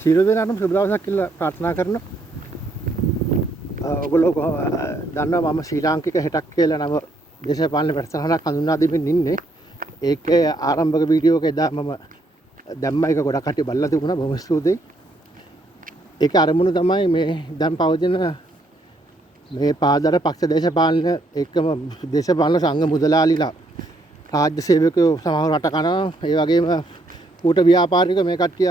සියලු දෙනාටම සුබ දවසක් කියලා ප්‍රාර්ථනා කරනවා. ඔයගොල්ලෝ දන්නවා මම ශ්‍රී ලාංකික හෙටක් කියලා නම දේශපාලන වැඩසටහනක් හඳුන්වා දෙමින් ඉන්නේ. ඒකේ ආරම්භක වීඩියෝ එක එදා මම දැම්ම එක ගොඩක් කට්ටිය බලලා තිබුණා. බොහොම ස්තුතියි. ඒකේ අරමුණ තමයි මේ දැන් පවතින මේ පාදර පක්ෂ දේශපාලන එක්කම දේශපාලන සංඝ මුදලාලිලා රාජ්‍ය සේවකයෝ සමහර රට කරනවා. ඒ වගේම ඌට ව්‍යාපාරික මේ කට්ටිය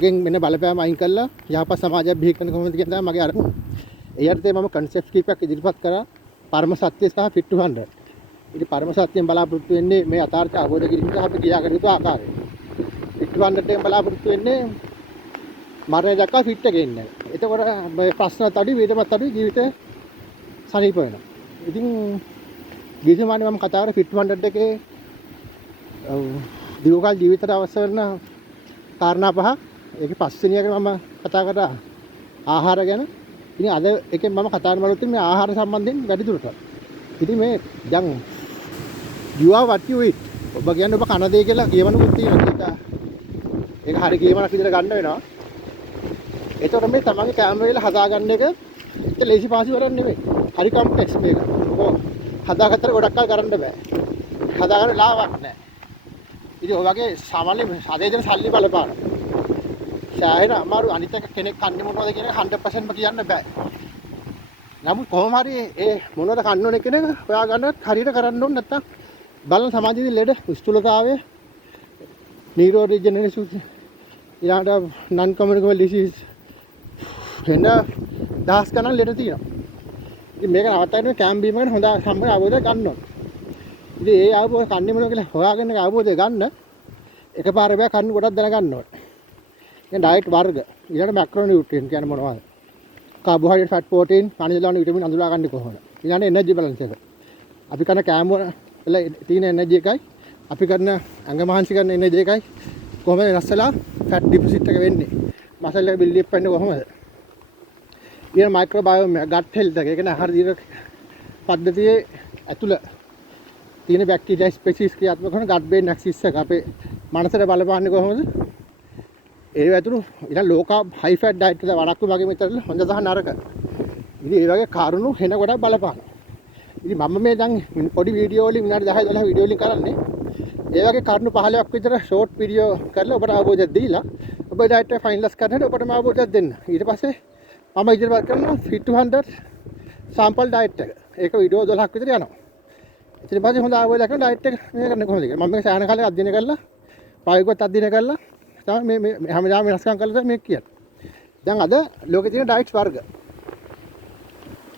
ගෙන් මෙන්න බලපෑම අයින් කරලා යහපත් සමාජයක් බිහි කරන කොහොමද කියන තමයි මගේ අරමුණ. ඒ යටතේ මම කන්සෙප්ට් කීපයක් ඉදිරිපත් කරා. පරම සත්‍ය සහ ෆිට් ටු 100. ඉතින් පරම සත්‍යයෙන් බලාපොරොත්තු වෙන්නේ මේ යථාර්ථය අවබෝධ කිරීම සහ අපි ක්‍රියා කර යුතු ආකාරය. ෆිට් ටු 100 යෙන් බලාපොරොත්තු වෙන්නේ මරණය දක්වා ෆිට් එකේ ඉන්න. එතකොට මේ ප්‍රශ්නත් අඩුයි, වේදමත් අඩුයි, ජීවිතේ සනීප වෙනවා. ඉතින් ගිහිමානේ මම කතා කරා ෆිට් 100 එකේ දීර්ඝකාල ජීවිතයට අවශ්‍ය වෙන කාරණා පහ. ඒකේ පස්වෙනි එක මම කතා කරා ආහාර ගැන. ඉතින් අද එකෙන් මම කතා කරන්න බලුත් මේ ආහාර සම්බන්ධයෙන් වැඩි දුරට. ඉතින් මේ දැන් you are what you eat. ඔබ කියන්නේ ඔබ කන දේ කියලා කියවනුත් තියෙනවා. ඒක හරි කියවනක් විදිහට ගන්න වෙනවා. ඒතකොට මේ තමන්ගේ කැම වේල හදාගන්න එක ලේසි පාසි වරක් නෙමෙයි. හරි කම්ප්ලෙක්ස් මේක. ඔය හදාගත්තට ගොඩක් කල් කරන්න බෑ. හදාගන්න ලාවක් නැහැ. ඉතින් ඔය වගේ සාමාන්‍ය සාදේ දෙන සල්ලි බලපාන. ශායන අමාරු අනිත් එක කෙනෙක් කන්නේ මොනවද කියන එක 100%ම කියන්න බෑ. නමුත් කොහොම හරි ඒ මොනවද කන්න ඕනේ කියන එක හොයාගන්න හරියට කරන්න ඕනේ නැත්තම් බලන සමාජයේදී ලෙඩ ස්ථූලතාවය නියුරෝඩිජෙනරේෂන් ඊළඟට non communicable disease වෙන දහස් ගණන් ලෙඩ තියෙනවා. ඉතින් මේක නවත්තන්න කැම් බීම ගැන හොඳ සම්මත අවබෝධයක් ගන්න ඕනේ. ඉතින් ඒ අවබෝධය කන්නේ මොනවද කියලා හොයාගෙන අවබෝධය ගන්න එකපාර බෑ කන්න ගොඩක් දැනගන්න ඕනේ. දැන් ඩයට් වර්ග ඊළඟට මැක්‍රෝ නියුට්‍රියන්ට් කියන්නේ මොනවද? කාබෝහයිඩ්‍රේට්, ෆැට්, ප්‍රෝටීන්, khනිජ ලවණ, විටමින් අඳුරා ගන්න කොහොමද? ඊළඟට එනර්ජි බැලන්ස් එක. අපි කන කෑම වල තියෙන එනර්ජි එකයි අපි කරන අංග මහන්සි කරන එනර්ජි එකයි කොහොමද රසලා ෆැට් ඩිපොසිට් එක වෙන්නේ? මසල් එක බිල්ඩ් අප් වෙන්නේ කොහොමද? ඊළඟ මයික්‍රෝබයෝම් ගට් හෙල්ත් එක. ඒ කියන්නේ ආහාර ජීවක පද්ධතියේ ඇතුළ තියෙන බැක්ටීරියා ස්පීෂීස් ක්‍රියාත්මක කරන ගට් බ්‍රේන් ඇක්සිස් එක අපේ මනසට බලපාන්නේ කොහොමද? ඒ ඇතුළු ඊළඟ ලෝ කාබ් හයි ෆැට් ඩයට් එක වඩාක් වගේ මෙතන හොඳ සහ නරක. ඉතින් ඒ වගේ කාරණු වෙන ගොඩක් බලපාන. ඉතින් මම මේ දැන් පොඩි වීඩියෝ වලින් විනාඩි 10 12 වීඩියෝ වලින් කරන්නේ ඒ වගේ කාරණු 15ක් විතර ෂෝට් වීඩියෝ කරලා ඔබට අවබෝධයක් දීලා ඔබ ඩයට් එක ෆයිනලයිස් කරන්න ඔබටම අවබෝධයක් දෙන්න. ඊට පස්සේ මම ඉදිරියට කරනවා ෆිට් 200 සැම්පල් ඩයට් එක. ඒක වීඩියෝ 12ක් විතර යනවා. ඊට පස්සේ හොඳ අවබෝධයක් කරන ඩයට් එක මේ කරන්නේ කොහොමද කියලා. මම මේ සෑහෙන කාලයක් අධ්‍යයනය කරලා ප්‍රායෝගිකව අධ්‍යයනය කරලා තමයි මේ හැමදාම වෙනස්කම් කරලා මේක කියන්නේ. දැන් අද ලෝකේ තියෙන ඩයට් වර්ග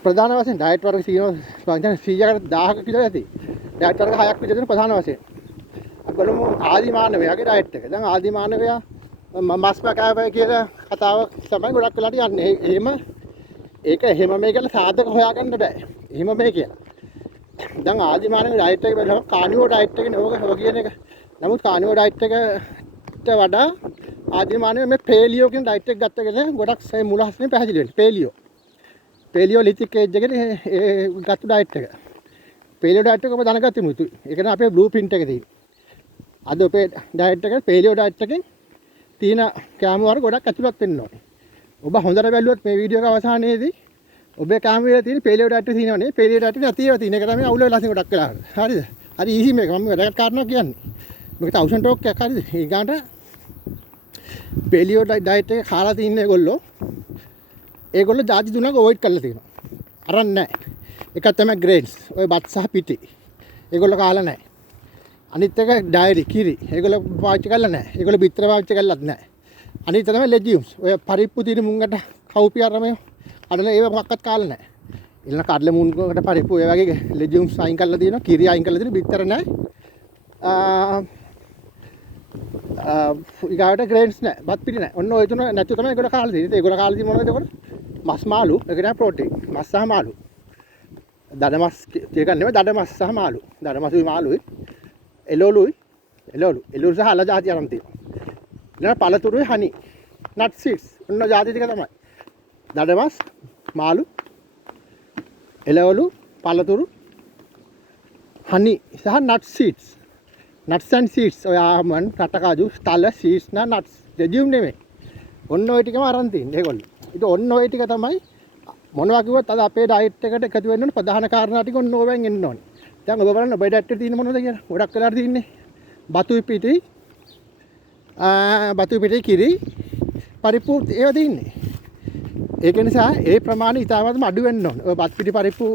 ප්‍රධාන වශයෙන් ඩයට් වර්ග 100කට 1000ක විතර ඇති. ඩයට් වර්ග 6ක් විතර තියෙන ප්‍රධාන වශයෙන්. අපි බලමු ආදිමානවයාගේ ඩයට් එක. දැන් ආදිමානවයා මස් බකෑවය කියලා කතාව තමයි ගොඩක් වෙලාට යන්නේ. එහෙම මේ කියලා සාධක හොයාගන්න බෑ. එහෙම මේ කියලා. දැන් ආදිමානවගේ ඩයට් එක බලනවා කානිවෝ ඩයට් එක නේ ඔය කියන එක. නමුත් කානිවෝ ඩයට් එකට වඩා ආදිමානව මේ පේලියෝ කියන ඩයට් එක ගත්ත කෙනා ගොඩක් මුල හස්නේ පැහැදිලි වෙන්නේ. පේලියෝලිතික් ඒජ් එකේ ඒ ගත්ත ඩයට් එක. පේලියෝ ඩයට් එක ඔබ දැනගත්තේ මුතුයි. ඒක නේ අපේ බ්ලූ ප්‍රින්ට් එකේ තියෙන්නේ. අද ඔබේ ඩයට් එක පේලියෝ ඩයට් එකෙන් තියෙන කැම වර්ග ගොඩක් ඇතුළත් වෙන්න ඕනේ. ඔබ හොඳට බැලුවොත් මේ වීඩියෝ එක අවසානයේදී ඔබේ කැම වල තියෙන පේලියෝ ඩයට් එක තියෙනවනේ. පේලියෝ ඩයට් එක නැතිව තියෙන එක තමයි අවුල වෙලා තියෙන ගොඩක් වෙලා. හරිද? හරි ඊසි මේක. මම වැදගත් කාරණා කියන්නේ. මේක තවුසන් ටෝක් එකක් හරිද? ඊගාට පේලියෝ ඩයට් එක කාලා තින්න ඒගොල්ලෝ ජාති තුනක් අවොයිඩ් කරලා තියෙනවා. අරන් නැහැ. එකක් තමයි ග්‍රේන්ස්. ඔය බත් සහ පිටි. ඒගොල්ලෝ කාලා නැහැ. අනිත් එක ඩයරි කිරි. ඒගොල්ලෝ පාවිච්චි කරලා නැහැ. ඒගොල්ලෝ බිත්තර පාවිච්චි කරලත් නැහැ. අනිත් තමයි ලෙගියුම්ස්. ඔය පරිප්පු තියෙන මුංගට කවුපිය අරමය. කඩල ඒව මොකක්වත් කාලා නැහැ. ඊළඟ කඩල මුංගකට පරිප්පු ඒ වගේ ලෙගියුම්ස් අයින් කරලා තියෙනවා. කිරි අයින් කරලා තියෙනවා. බිත්තර නැහැ. ඊගාට ග්‍රේන්ස් නැහැ. බත් පිටි නැහැ. ඔන්න ඔය තුන නැති තමයි ඒගොල්ලෝ කාලා තියෙන්නේ. ඒගොල්ලෝ කාලා තියෙන්නේ මොනවද ඒගොල්ලෝ? මස් මාළු. ඒක නෑ ප්‍රෝටීන්. මස් සහ මාළු. දඩ මස් ටික නෙමෙයි දඩ මස් සහ මාළු. දඩ මසුයි මාළුයි. එළවලු සහ අල జాති අරන් තියෙනවා. ඊළඟ පළතුරුයි හනි. Nut seeds. ඔන්න జాති ටික තමයි. දඩ මස්, මාළු, එළවලු, පළතුරු, හනි සහ nut seeds. nuts and seeds ඔය ආමන්ඩ් රටකාජු තල seeds නා nuts legume නෙමෙයි ඔන්න ඔය ටිකම අරන් තින්නේ ඒගොල්ලෝ ඉතින් ඔන්න ඔය ටික තමයි මොනවා කිව්වත් අද අපේ ඩයට් එකට එකතු වෙන්න ඕනේ ප්‍රධාන කාරණා ටික ඔන්න ඕවෙන් එන්න ඕනේ දැන් ඔබ බලන්න ඔබේ ඩයට් එකේ තියෙන මොනවද කියලා ගොඩක් වෙලාට තියෙන්නේ බතු පිටි කිරි පරිප්පු ඒවා තියෙන්නේ ඒක නිසා ඒ ප්‍රමාණය ඉතාමත්ම අඩු වෙන්න ඕනේ ඔය බත් පිටි පරිප්පු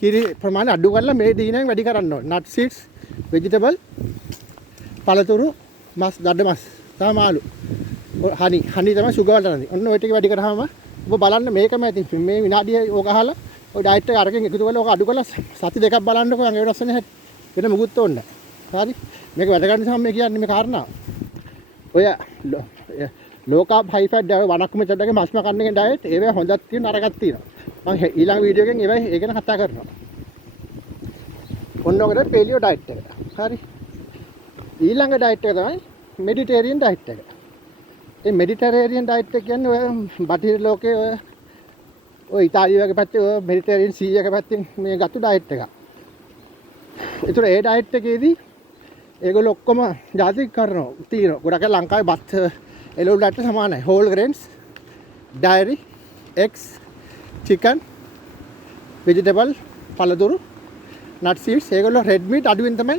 කිරි ප්‍රමාණය අඩු කරලා මේ දීනෙන් වැඩි කරන්න ඕනේ nut seeds vegetable පළතුරු මස් දඩ මස් තව මාළු හනි තමයි සුගර් වලට නදී ඔන්න ඔය ටික වැඩි කරාම ඔබ බලන්න මේකම ඉතින් මේ විනාඩිය ඕක අහලා ඔය ඩයට් එක අරගෙන එකතු කරලා ඕක අඩු කරලා සති දෙකක් බලන්නකෝ අංගේ වෙනස් වෙන හැටි වෙන මුකුත් ඕන්න හරි මේක වැඩ ගන්න නිසා මේ කියන්නේ මේ කාරණා ඔය low carb high fat වණක්කුම චඩගේ මස්ම කන්න එකේ ඩයට් ඒවා හොඳක් තියෙන නරකක් තියෙනවා මම ඊළඟ වීඩියෝ එකෙන් ඒවා ඒ ගැන කතා කරනවා ඔන්න ඔකට paleo diet එක හරි ඊළඟ ඩයට් එක තමයි mediterranean diet එක ඒ mediterranean diet එක කියන්නේ ඔය බටහිර ලෝකයේ ඔය ඉතාලිය වගේ පැත්තේ ඔය mediterranean sea එක පැත්තෙන් මේ ගත්ත ඩයට් එකක් ඒතර ඒ ඩයට් එකේදී ඒගොල්ලෝ ඔක්කොම ජාති කරනවා තියෙනවා ගොඩක් ලංකාවේ බත් එළවලු ඩයට් සමානයි whole grains dairy eggs chicken vegetable පළතුරු nut seeds ඒගොල්ලෝ red meat අඩුවෙන් තමයි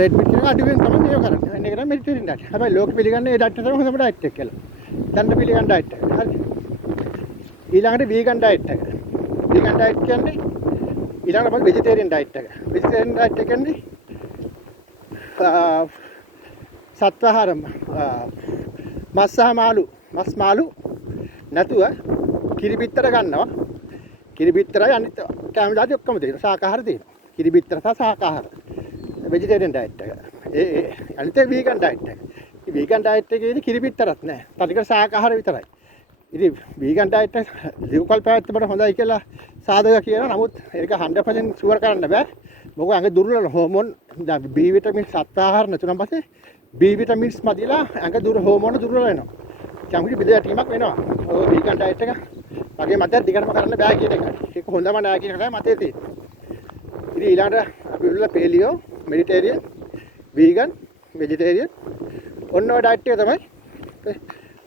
red meat එක අඩුවෙන් තමයි මේක කරන්නේ අන්න ඒක තමයි mediterranean diet හැබැයි ලෝක පිළිගන්නේ ඒ diet එක තමයි හොඳම diet එක කියලා දැන් පිළිගන්න diet එක හරි ඊළඟට vegan diet එක vegan diet කියන්නේ ඊළඟට vegetarian diet එක vegetarian diet එක කියන්නේ සත්වහාර මස් මාළු නැතුව කිරි බිත්තර ගන්නවා කිරි බිත්තරයි අනිත් කැම දාති ඔක්කොම තියෙනවා සාකාහාර තියෙනවා කිරි බිත්තර සහ සාකාහාර vegetarian diet එක ඒ අනිත් vegan diet එක vegan diet එකේදී කිරි බිත්තරත් නැහැ තනිකර සාකාහාර විතරයි ඉතින් vegan diet එක ජීවකල් පැවැත්මට හොඳයි කියලා සාධක කියනවා නමුත් ඒක 100% ෂුවර් කරන්න බෑ මොකද ඇඟ දුර්වල හෝමෝන් දැන් B විටමින් සත්වාහාර නැතුනම් පස්සේ B විටමින්ස් මදිලා ඇඟ හෝමෝන දුර්වල වෙනවා. කැමති බෙදීමක් වෙනවා. ඔය vegan diet එක වගේ මතය දිගටම කරන්න බෑ කියන එක. ඒක හොඳම නෑ කියන එකයි මතය තියෙන්නේ. ඉතින් ඊළඟට අපි උල්ල paleo, mediterranean, vegan, vegetarian ඔන්න ඔය diet එක තමයි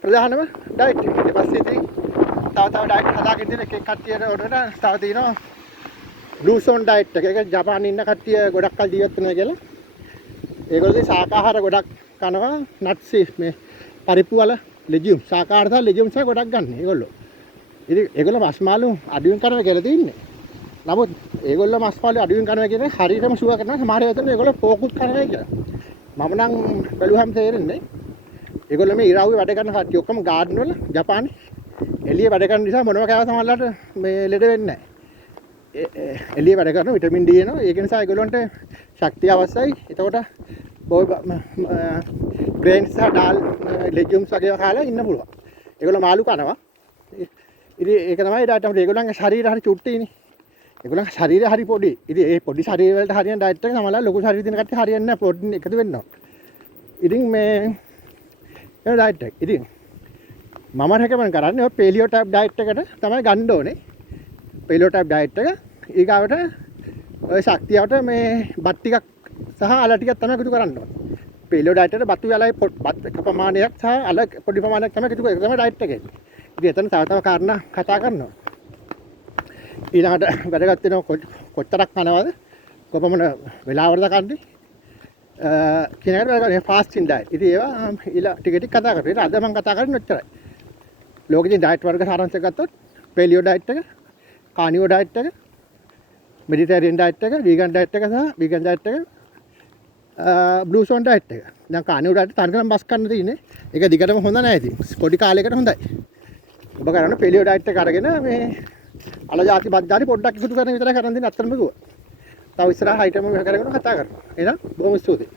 ප්‍රධානම diet එක. ඊට පස්සේ ඉතින් තව diet හදාගෙන ඉන්න එක කට්ටියට ඔන්නට තව තියෙනවා blue zone diet එක. ඒක ජපානයේ ඉන්න කට්ටිය ගොඩක් කල් ජීවත් වෙනවා කියලා. ඒගොල්ලෝ සාකාහාර ගොඩක් කනවා nuts මේ පරිප්පු වල legume සාකාහාර සහ legumes ගොඩක් ගන්න. ඒගොල්ලෝ. ඉතින් ඒගොල්ලෝ මස් මාළු අඩුවෙන් කරනවා කියලා තියෙන්නේ. නමුත් ඒගොල්ලෝ මස් මාළු අඩුවෙන් කරනවා කියන්නේ හරියටම ෂුවර් කරනවා සමහර වෙලාවට ඒගොල්ලෝ පෝකුත් කරනවා කියලා. මම නම් බැලුවම තේරෙන්නේ ඒගොල්ලෝ මේ ඉරාව්වේ වැඩ කරන කට්ටිය ඔක්කොම ගාඩන් වල ජපානයේ එළියේ වැඩ කරන නිසා මොනවා කෑවා සමහරලාට මේ ලෙඩ වෙන්නේ නැහැ. එළියේ වැඩ කරන විටමින් D එනවා. ඒක නිසා ඒගොල්ලන්ට ශක්තිය අවශ්‍යයි. එතකොට grains සහ ඩාල් legumes වගේ කාලා ඉන්න පුළුවන්. ඒගොල්ලෝ මාළු කනවා. ඉතින් ඒක තමයි ඩයට් එක. ඒගොල්ලන්ගේ ශරීරය හරි චුට්ටිනේ. ඒගොල්ලන්ගේ ශරීරය හරි පොඩි. ඉතින් ඒ පොඩි ශරීර වලට හරියන ඩයට් එක සමහරවල් ලොකු ශරීර තියෙන කට්ටිය හරියන්නේ නැහැ. ප්‍රෝටීන් එකතු වෙනවා. ඉතින් මේ ඒ ඩයට් එක. ඉතින් මම රෙකමන්ඩ් කරන්නේ ඔය paleo type diet එකට තමයි ගන්න ඕනේ. paleo type diet එක ඊගාවට ඔය ශක්තියට මේ බත් ටිකක් සහ අල ටිකක් තමයි එකතු කරන්න ඕනේ. paleo diet එකට බත් වලයි බත් එක ප්‍රමාණයක් සහ අල පොඩි ප්‍රමාණයක් තමයි එකතු කරන්නේ. ඒක තමයි diet එකේ. ඉතින් එතන තව කාරණා කතා කරනවා. ඊළඟට වැඩගත් වෙනවා කොච්චරක් කනවද? කොපමණ වෙලාවකටද කන්නේ? කියන එකට වැඩගත් fasting diet. ඉතින් ඒවා ටික ටික කතා කරනවා. අද මම කතා කරන්නේ ඔච්චරයි. ලෝකෙදී ඩයට් වර්ග සාරාංශයක් ගත්තොත් paleo diet එක, carnivore diet එක, mediterranean diet එක, vegan diet එක සහ vegan diet එක, blue zone diet එක. දැන් carnivore diet තනිකරම බස් ගන්න තියෙන්නේ. ඒක දිගටම හොඳ නැහැ ඉතින්. පොඩි කාලයකට හොඳයි. ඔබ කරන්නේ paleo diet එක අරගෙන මේ අල જાති බත් જાති පොඩ්ඩක් එකතු කරන විතරයි කරන් දෙන්නේ අත්‍තරම කිව්වා. තව ඉස්සරහ අයිටම් එක කරගෙන කතා කරනවා. එහෙනම් බොහොම ස්තුතියි.